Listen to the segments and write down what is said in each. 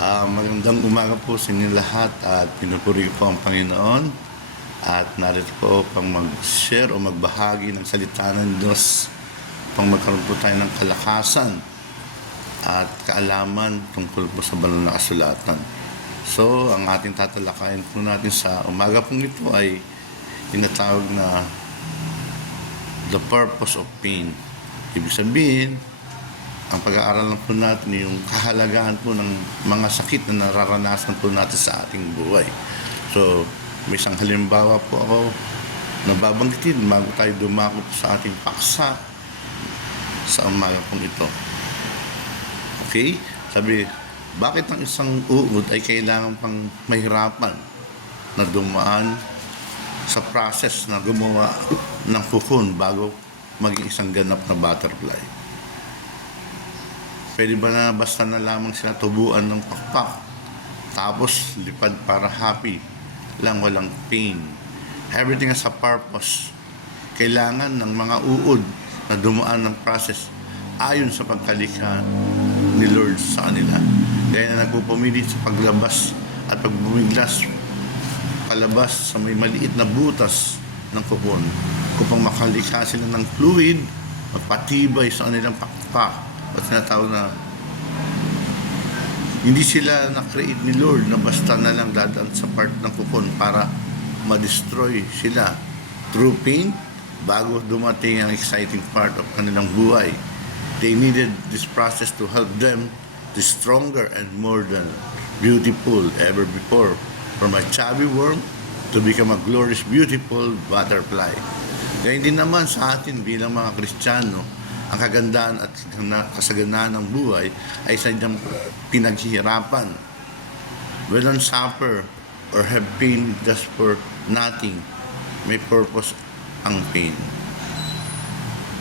Magandang umaga po sa inyo lahat at pinupuri ko po ang Panginoon at narito po upang mag-share o magbahagi ng salita ng Diyos upang magkaroon po tayo ng kalakasan at kaalaman tungkol po sa banal na kasulatan. So, ang ating tatalakayin po natin sa umaga pong ito ay tinatawag na the purpose of pain. Ibig sabihin, ang pag-aaral po natin yung kahalagahan po ng mga sakit na nararanasan po natin sa ating buhay. So, may isang halimbawa po ako na babanggitin bago tayo dumako sa ating paksa sa umaga pong ito. Okay? Sabi, bakit ang isang uod ay kailangan pang mahirapan na dumaan sa process na gumawa ng cocoon bago maging isang ganap na butterfly? Pwede ba na basta na lamang sila tubuan ng pakpak tapos lipad para happy lang, walang pain? Everything has a purpose. Kailangan ng mga uod na dumaan ng process ayon sa pagkalikha ni Lord sa kanila. Kaya na nagpupumilit sa paglabas at pagbumiglas palabas sa may maliit na butas ng cocoon upang makalikha sila ng fluid magpatibay sa kanilang pakpak. At tinatawag na hindi sila na-create ni Lord na basta na lang dadaan sa part ng cocoon para ma-destroy sila through pain bago dumating ang exciting part of kanilang buhay. They needed this process to help them to stronger and more than beautiful ever before, from a chubby worm to become a glorious beautiful butterfly. Kaya hindi naman sa atin bilang mga Kristiyano ang kagandahan at kasaganaan ng buhay ay sadyang pinaghihirapan. We don't suffer or have pain just for nothing. May purpose ang pain.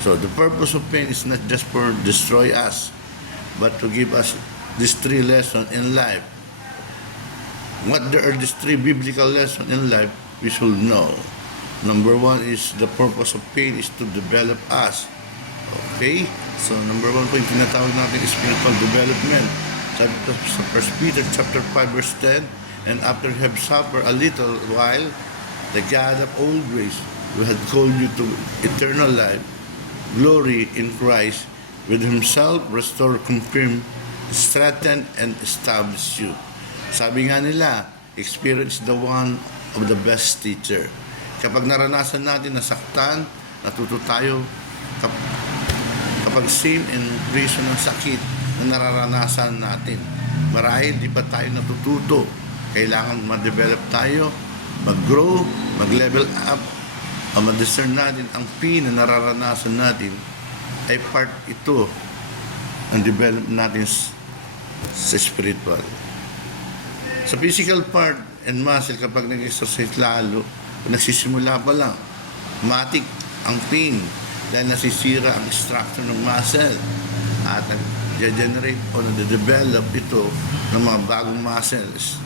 So the purpose of pain is not just for destroy us, but to give us these three lessons in life. What there are these three biblical lessons in life we should know. Number one is the purpose of pain is to develop us. Okay? So, number one po yung tinatawag natin is spiritual development. Sabi ko sa 1 Peter chapter 5 verse 10, and after you have suffered a little while, the God of all grace, who had called you to eternal life, glory in Christ, with Himself restore, confirm, strengthen, and establish you. Sabi nga nila, experience the one of the best teacher. Kapag naranasan natin nasaktan, natuto tayo kapag same and reason ng sakit na nararanasan natin. Marahil di pa tayo natututo. Kailangan ma-develop tayo, mag-grow, mag-level up, o ma-discern natin ang pain na nararanasan natin ay part ito ang develop natin sa spiritual. Sa physical part and muscle, kapag nag-exercise lalo, nagsisimula pa lang, matik ang pain dahil nasisira ang structure ng muscle at nag-generate o nade-develop ito ng mga bagong muscles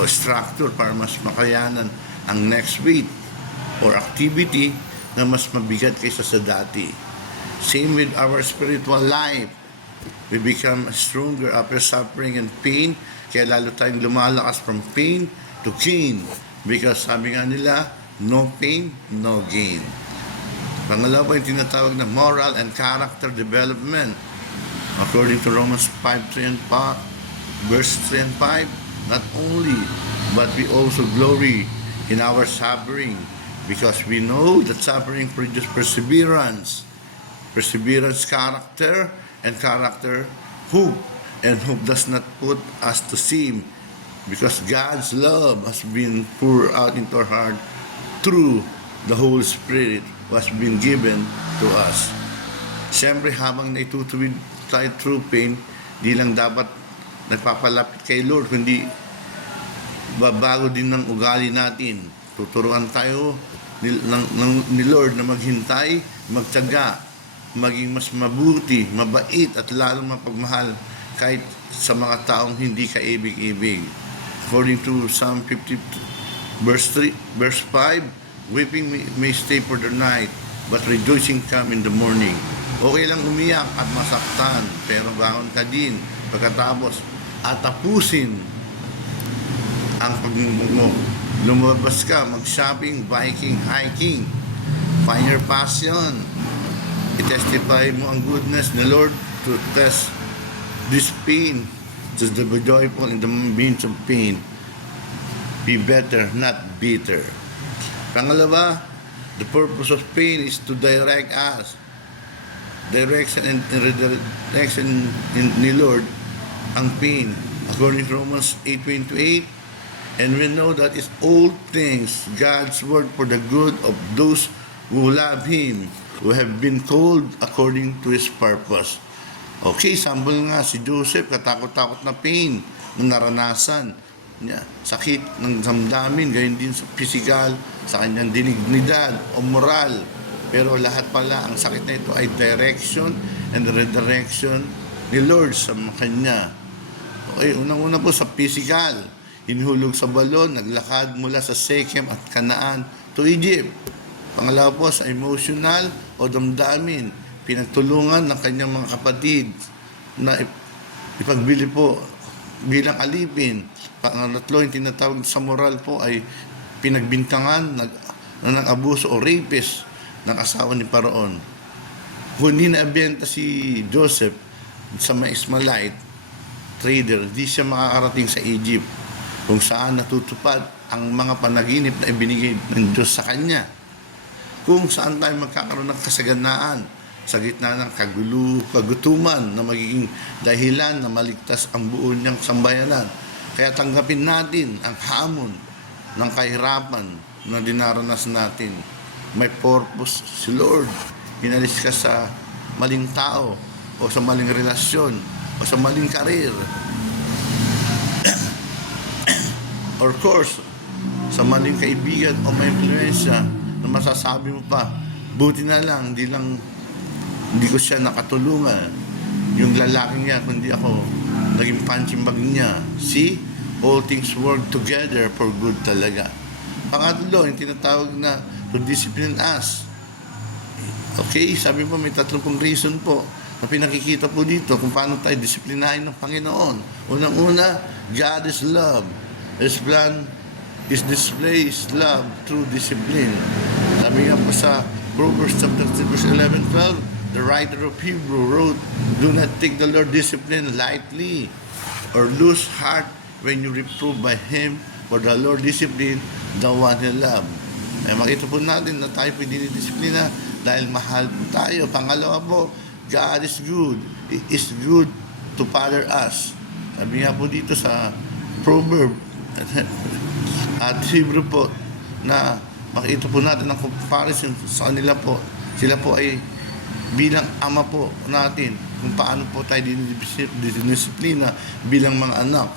o structure para mas makayanan ang next weight or activity na mas mabigat kaysa sa dati. Same with our spiritual life. We become stronger after suffering and pain, kaya lalo tayong lumalakas from pain to gain, because sabi nga nila, no pain, no gain. Pangalawa po yung tinatawag na moral and character development. According to Romans 5:3 and 5, verse 3 and 5, not only, but we also glory in our suffering, because we know that suffering produces perseverance. Perseverance, character, and character, hope. And hope does not put us to shame, because God's love has been poured out into our heart through the Holy Spirit was been given to us. Siyempre, habang naitutuwid tayo through pain, di lang dapat nagpapalapit kay Lord, kundi babago din ng ugali natin. Tuturuan tayo ni Lord na maghintay, magtiyaga, maging mas mabuti, mabait, at lalong mapagmahal kahit sa mga taong hindi kaibig-ibig. According to Psalm 50 verse 5, weeping may stay for the night, but rejoicing come in the morning. Okay lang umiyak at masaktan, pero bangon ka din pagkatapos at tapusin ang pagmumug mo. Lumabas ka, mag-shopping, biking, hiking. Find your passion. I-testify mo ang goodness ng Lord to test this pain. Just be joyful in the midst of pain. Be better, not bitter. Pangalawa, the purpose of pain is to direct us. Direction and redirection ni Lord ang pain. According to Romans 8:28, and we know that is all things God's word for the good of those who love Him, who have been called according to His purpose. Okay, sample nga si Joseph, katakot-takot na pain na naranasan niya. Sakit ng damdamin, gayon din sa physical, sa kanyang dignidad o moral. Pero lahat pala, ang sakit na ito ay direction and redirection ni Lord sa kanya. Okay, unang-una po sa physical, hinulog sa balon, naglakad mula sa Shechem at Canaan to Egypt. Pangalawa po sa emotional o damdamin, pinagtulungan ng kanyang mga kapatid na ipagbili po bilang alipin. Pangatlo, yung tinatawag sa moral po ay pinagbintangan ng abuso o rapist ng asawa ni Paraon. Kung hindi naibenta si Joseph sa mga Ismailite trader, di siya makakarating sa Egypt kung saan natutupad ang mga panaginip na ibinigay ng Diyos sa kanya. Kung saan tayo magkakaroon ng kasaganaan sa gitna ng kagutuman na magiging dahilan na maligtas ang buo niyang sambayanan. Kaya tanggapin natin ang hamon ng kahirapan na dinaranas natin. May purpose si Lord. Inalis ka sa maling tao o sa maling relasyon o sa maling karir. Or course, sa maling kaibigan o may influensya na masasabi mo pa, buti na lang, hindi ko siya nakatulungan. Yung lalaking niya, kundi ako, naging punching bag niya. See? All things work together for good talaga. Pangatlo, yung tinatawag na to discipline us. Okay, sabi mo may 30 reason po na pinakikita po dito kung paano tayo disiplinahin ng Panginoon. Unang-una, God is love. His plan is displays love through discipline. Sabi nga po sa Proverbs chapter 3 verse 11-12, the writer of Hebrew wrote, do not take the Lord's discipline lightly or lose heart when you reprove by Him, for the Lord discipline the one He loves. Eh, makita po natin na tayo po dinidisiplina dahil mahal po tayo. Pangalawa po, God is good. He is good to father us. Sabi nga po dito sa Proverb at Hebrew po na makita po natin ang comparison sa kanila po. Sila po ay bilang ama po natin kung paano po tayo dinidisiplina bilang mga anak.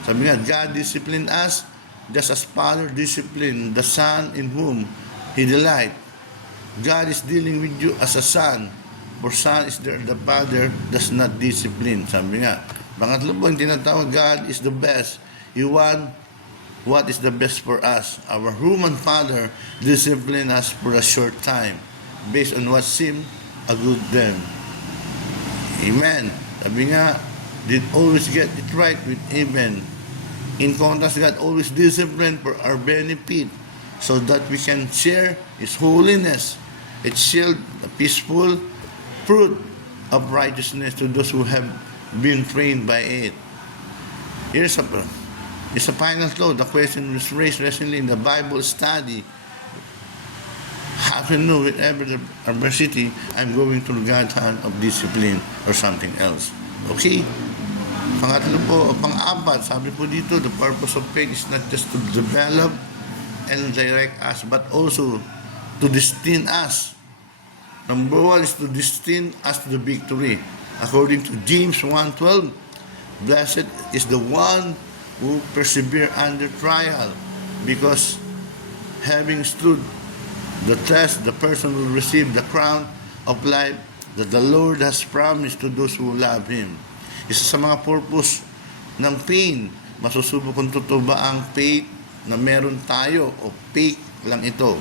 Sabi nga, God discipline us just as Father disciplined the Son in whom He delight. God is dealing with you as a son, for son is the Father does not discipline. Sabi nga, pangatlo po, yung tinatawag, God is the best. He want what is the best for us. Our human father discipline us for a short time based on what seemed a good then. Amen. Sabi nga, did always get it right with amen. In contrast, God always disciplined for our benefit so that we can share His holiness. It shield the peaceful fruit of righteousness to those who have been trained by it. Here's a final thought. The question was raised recently in the Bible study. How to know with every adversity I'm going through God's hand of discipline or something else. Okay? Pangatlo po, pang-apat, sabi po dito, the purpose of faith is not just to develop and direct us, but also to destine us. Number one is to destine us to the victory. According to James 1:12, blessed is the one who persevere under trial, because having stood the test, the person will receive the crown of life that the Lord has promised to those who love Him. Isa sa mga purpose ng pain, masusubok kung totoo ba ang faith na meron tayo o fake lang ito.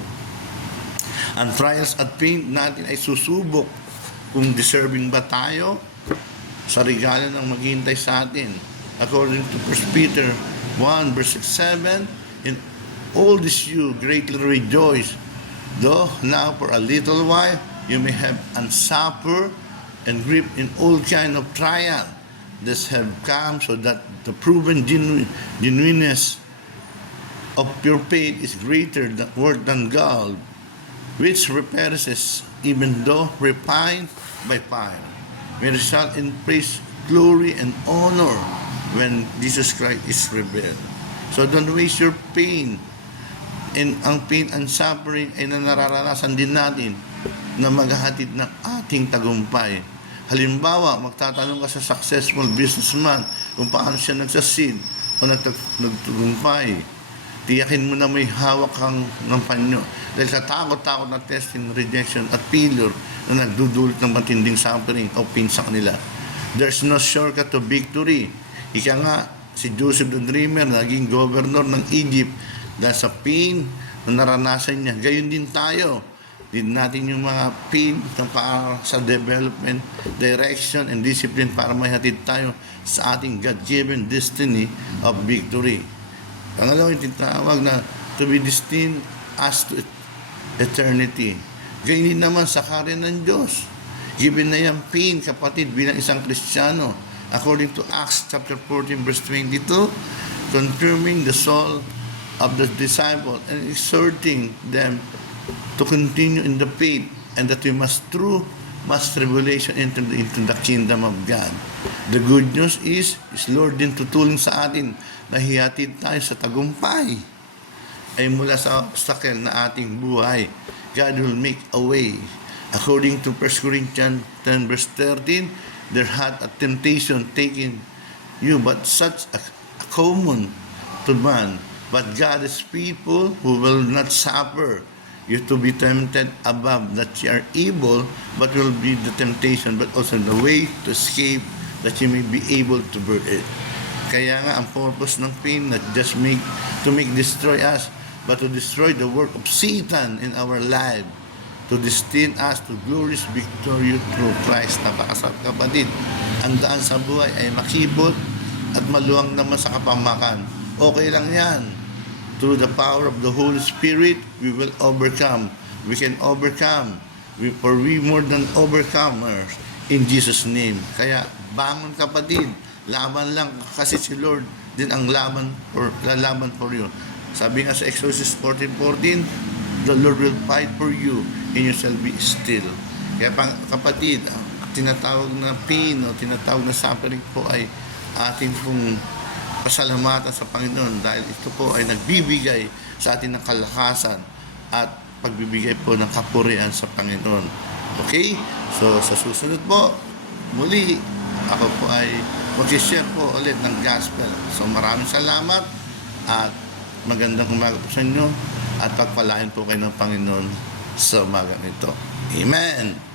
Ang trials at pain natin ay susubok kung deserving ba tayo sa regalo ng maghihintay sa atin. according to 1 Peter 1 verse 6-7, in all this you greatly rejoice, though now for a little while you may have unsuffer and grief in all kind of trial. This have come so that the proven genuineness of your faith is greater worth than gold, which perishes even though refined by fire, may result in praise, glory, and honor when Jesus Christ is revealed. So don't waste your pain. And ang pain and suffering ay nararanasan din natin na maghahatid ng ating tagumpay. Halimbawa, magtatanong ka sa successful businessman kung paano siya nagsasid o nagtagumpay. Tiyakin mo na may hawak kang ng panyo. Dahil sa takot-takot na testing, rejection at failure na nagdudulot ng matinding suffering o pain sa kanila. There's no shortcut to victory. Ika nga, si Joseph the Dreamer, naging governor ng Egypt dahil sa pain na naranasan niya. Gayon din tayo. Din natin yung mga pain para sa development, direction, and discipline para mahatid tayo sa ating God-given destiny of victory. Pangalawa, yung tinatawag na to be destined as to eternity. Ganyan din naman sa karya ng Diyos. Given na yung pain, kapatid, bilang isang Kristiyano, according to Acts chapter 14 verse 22, confirming the soul of the disciple and exhorting them to continue in the faith, and that we must through much tribulation into the kingdom of God. The good news is Lord din tutulong sa atin na hihatid tayo sa tagumpay ay mula sa obstacle na ating buhay. God will make a way. According to 1 Corinthians 10 verse 13, there had a temptation taking you, but such a common to man. But God is faithful, who will not suffer you to be tempted above that you are able, but will be the temptation, but also the way to escape, that you may be able to bear it. Kaya nga, ang purpose ng pain, not just to make destroy us, but to destroy the work of Satan in our life, to destine us to glorious victory through Christ. Napakasarap, kapatid. Ang daan sa buhay ay makibot at maluwang naman sa kapamakan. Okay lang yan. Through the power of the Holy Spirit, we will overcome. We can overcome. For we more than overcomers in Jesus' name. Kaya, bangon, kapatid. Laban lang, kasi si Lord din ang lalaban for you. Sabi nga sa Exodus 14:14, the Lord will fight for you and you shall be still. Kaya kapatid, tinatawag na pain o tinatawag na suffering po ay ating pong pasalamatan sa Panginoon dahil ito po ay nagbibigay sa atin ng kalakasan at pagbibigay po ng kapurihan sa Panginoon. Okay? So sa susunod po, muli ako po ay mag-share po ulit ng gospel. So maraming salamat at magandang umaga po sa inyo at pagpalain po kayo ng Panginoon sa umaga nito. Amen!